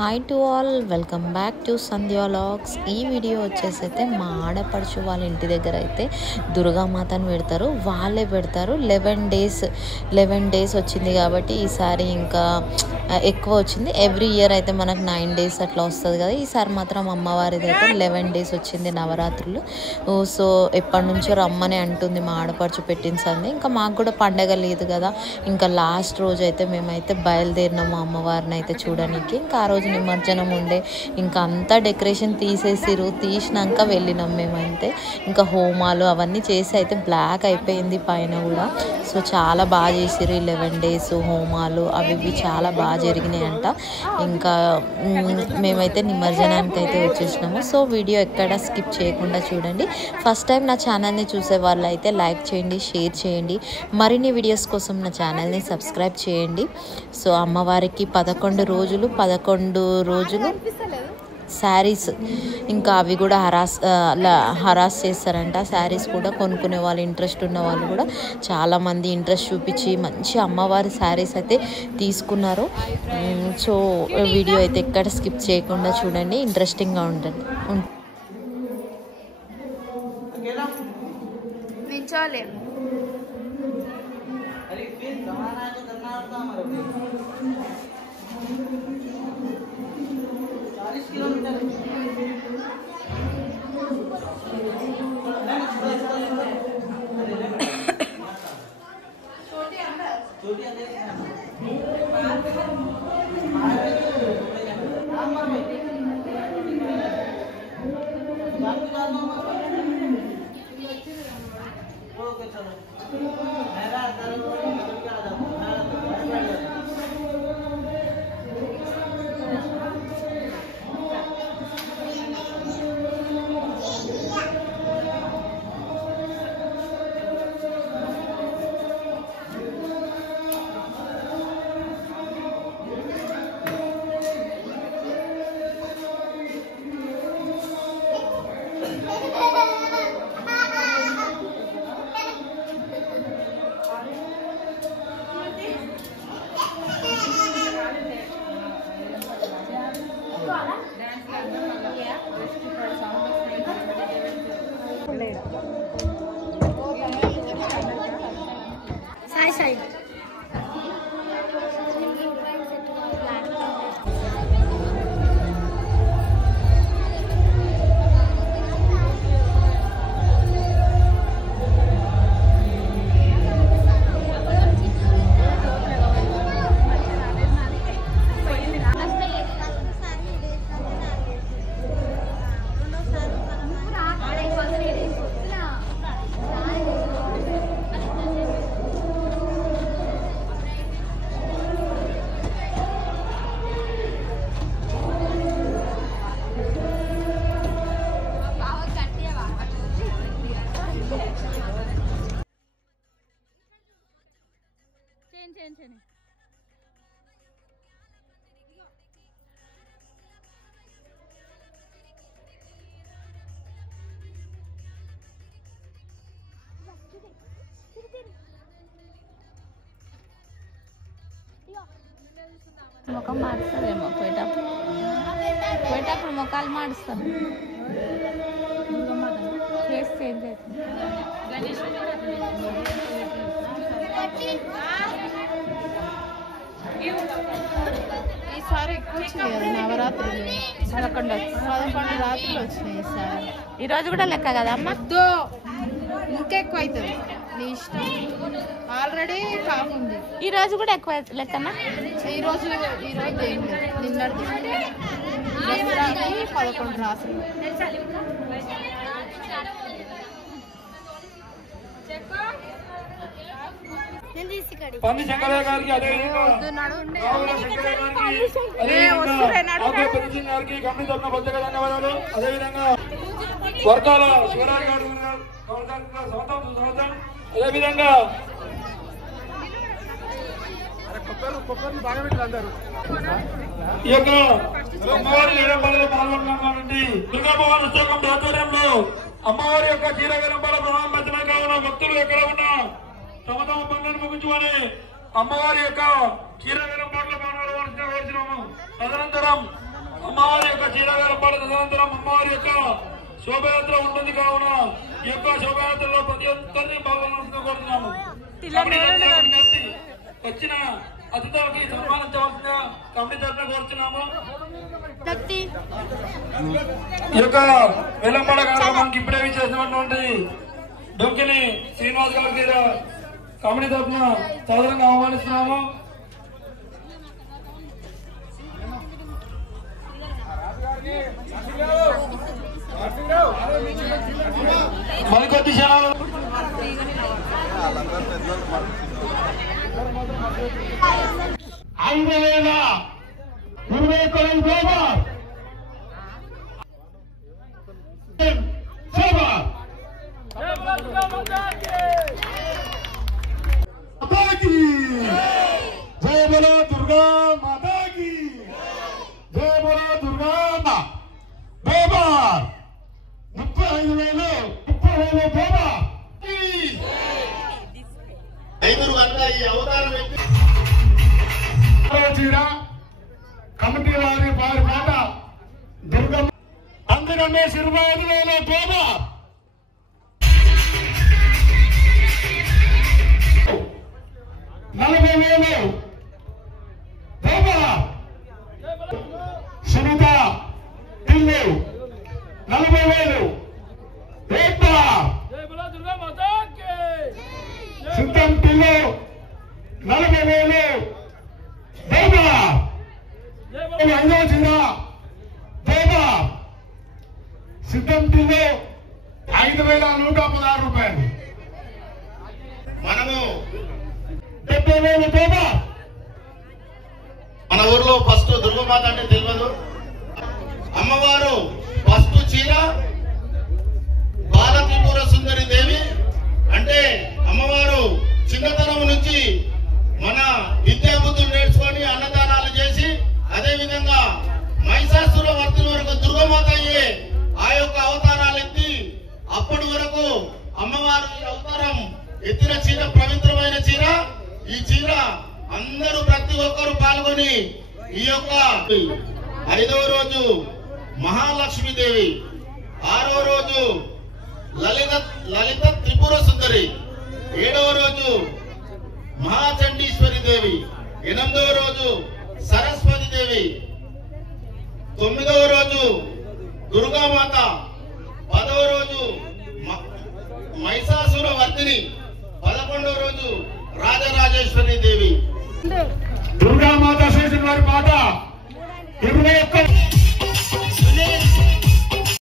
Hi to all, welcome back to Sandhya vlogs. ఈ video వచ్చేసి అయితే మా ఆడపడుచు వాళ్ళ ఇంటి దగ్గర అయితే దుర్గామాతను పెడతారు, వాళ్ళే పెడతారు. 11 days వచ్చింది కాబట్టి ఈసారి ఇంకా ఎక్కువ వచ్చింది. ఎవ్రీ ఇయర్ అయితే మనకు 9 days అట్లా వస్తుంది కదా, ఈసారి మాత్రం అమ్మవారిది అయితే 11 days వచ్చింది నవరాత్రులు. సో ఎప్పటి నుంచో రమ్మని అంటుంది మా ఆడపడుచు పెట్టించింది. ఇంకా మాకు కూడా పండగ లేదు కదా, ఇంకా లాస్ట్ రోజు అయితే మేమైతే బయలుదేరినాము అమ్మవారిని అయితే చూడడానికి. ఇంకా ఆ రోజు నిమజ్జనం ఉండే, ఇంకా అంతా డెకరేషన్ తీసినాక వెళ్ళినాం మేమైతే. ఇంకా హోమాలు అవన్నీ చేసి అయితే బ్లాక్ అయిపోయింది పైన కూడా. సో చాలా బాగా చేసిరు 11 days హోమాలు అవి ఇవి చాలా బాగా జరిగినాయి అంట. ఇంకా మేమైతే నిమజ్జనానికి అయితే వచ్చేసినాము. సో వీడియో ఎక్కడ స్కిప్ చేయకుండా చూడండి. ఫస్ట్ టైం నా ఛానల్ని చూసే వాళ్ళు అయితే లైక్ చేయండి, షేర్ చేయండి. మరిన్ని వీడియోస్ కోసం నా ఛానల్ని సబ్స్క్రైబ్ చేయండి. సో అమ్మవారికి 11 రోజులు శారీస్, ఇంకా అవి కూడా హరాస్ చేస్తారంట. శారీస్ కూడా కొనుక్కునే వాళ్ళు, ఇంట్రెస్ట్ ఉన్న వాళ్ళు కూడా చాలామంది ఇంట్రెస్ట్ చూపించి మంచి అమ్మవారి శారీస్ అయితే తీసుకున్నారు. సో వీడియో అయితే ఎక్కడ స్కిప్ చేయకుండా చూడండి, ఇంట్రెస్టింగ్గా ఉంటుంది. ముఖం మారుస్తుందేమో, పోయేటప్పుడు ముఖాలు మారుస్తాను, ఫేస్ చేంజ్ అవుతుంది. ఈసారి ఎక్కువ వచ్చినాయి కదా నవరాత్రులు, 11 రాత్రులు వచ్చినాయి ఈసారి. ఈరోజు కూడా లెక్క కదా అమ్మ, ఇంకా ఎక్కువ అవుతుంది నీ ఇష్టం. ఆల్రెడీ కాకుంది, ఈరోజు కూడా ఎక్కువ లెక్కనా? ఈరోజు ఏం లేదు, నిన్నటి దసరాకి 11 రాత్రులు. అదేవిధంగా వర్గాల శివరాజ్ గారు, అదేవిధంగా ఈ యొక్క అమ్మవారి ఏడంబలలో పాల్గొన్నటువంటి దుర్గా భవన్ ఉత్సవం ఆధ్వర్యంలో అమ్మవారి యొక్క చీరగరంబాల మహామధ్యమై కావున భక్తులు ఎక్కడ ఉన్నా తమ తమ పనులను ముగించుకొని అమ్మవారి యొక్క చీరగరంబాట్ల వచ్చినాము. తదనంతరం చీరవేలంపాట తదనంతరం అమ్మవారి యొక్క శోభయాత్ర ఉంటుంది కావున ఈ యొక్క శోభయాత్రలో ప్రతి ఒక్కరిని పాల్గొనవలసిందిగా వచ్చిన అతిథులకి సన్మానించవలసిందిగా కమిటీ తరఫున కోరుతున్నాము. ఈ యొక్క వేలంపాట కార్యక్రమానికి ఇప్పుడే చేసినటువంటి డొంకిని శ్రీనివాస్ గారికి కమిటీ తరఫున సాధారణంగా ఆహ్వానిస్తున్నాము. మరికొద్ది క్షణాలు 5,000 जय बोलो दुर्गा माता की जय बोलो दुर्गा माता 35,000 కమిటీ వారి మాట దుర్గమ్మ అందరమే 25,000 40,000 సునీత టిల్లు 40,000 సిద్ధం టిల్లు 40,000 ఐదో చీర సిద్ధం టిల్లు 5,116 రూపాయలు. మనము 70,000 మన ఊర్లో ఫస్ట్ దుర్గమాత అంటే తెలియదు. అమ్మవారు ఫస్ట్ చీర బాల త్రిపుర సుందరి దేవి అంటే అమ్మవారు చిన్నతనం నుంచి మన విద్యాబుద్ధులు నేర్చుకొని అన్నదానాలు చేసి అదే విధంగా మహిషాసుర వర్తుల వరకు దుర్గమాత అయ్యే ఆ యొక్క అవతారాలు ఎత్తి అప్పటి వరకు అమ్మవారు ఈ అవతారం ఎత్తిన చీర పవిత్రమైన చీర. ఈ చీర అందరూ ప్రతి ఒక్కరు పాల్గొని ఈ యొక్క 5వ రోజు మహాలక్ష్మీదేవి, 6వ రోజు లలిత త్రిపుర సుందరి, 7వ రోజు మహాచండీశ్వరి దేవి, 8వ రోజు సరస్వతి దేవి, 9వ రోజు దుర్గామాత, 10వ రోజు మహిషాసుర వర్ధిని, 11వ రోజు రాజరాజేశ్వరి దేవి. దుర్గామాత చేసిన వారి మాట 20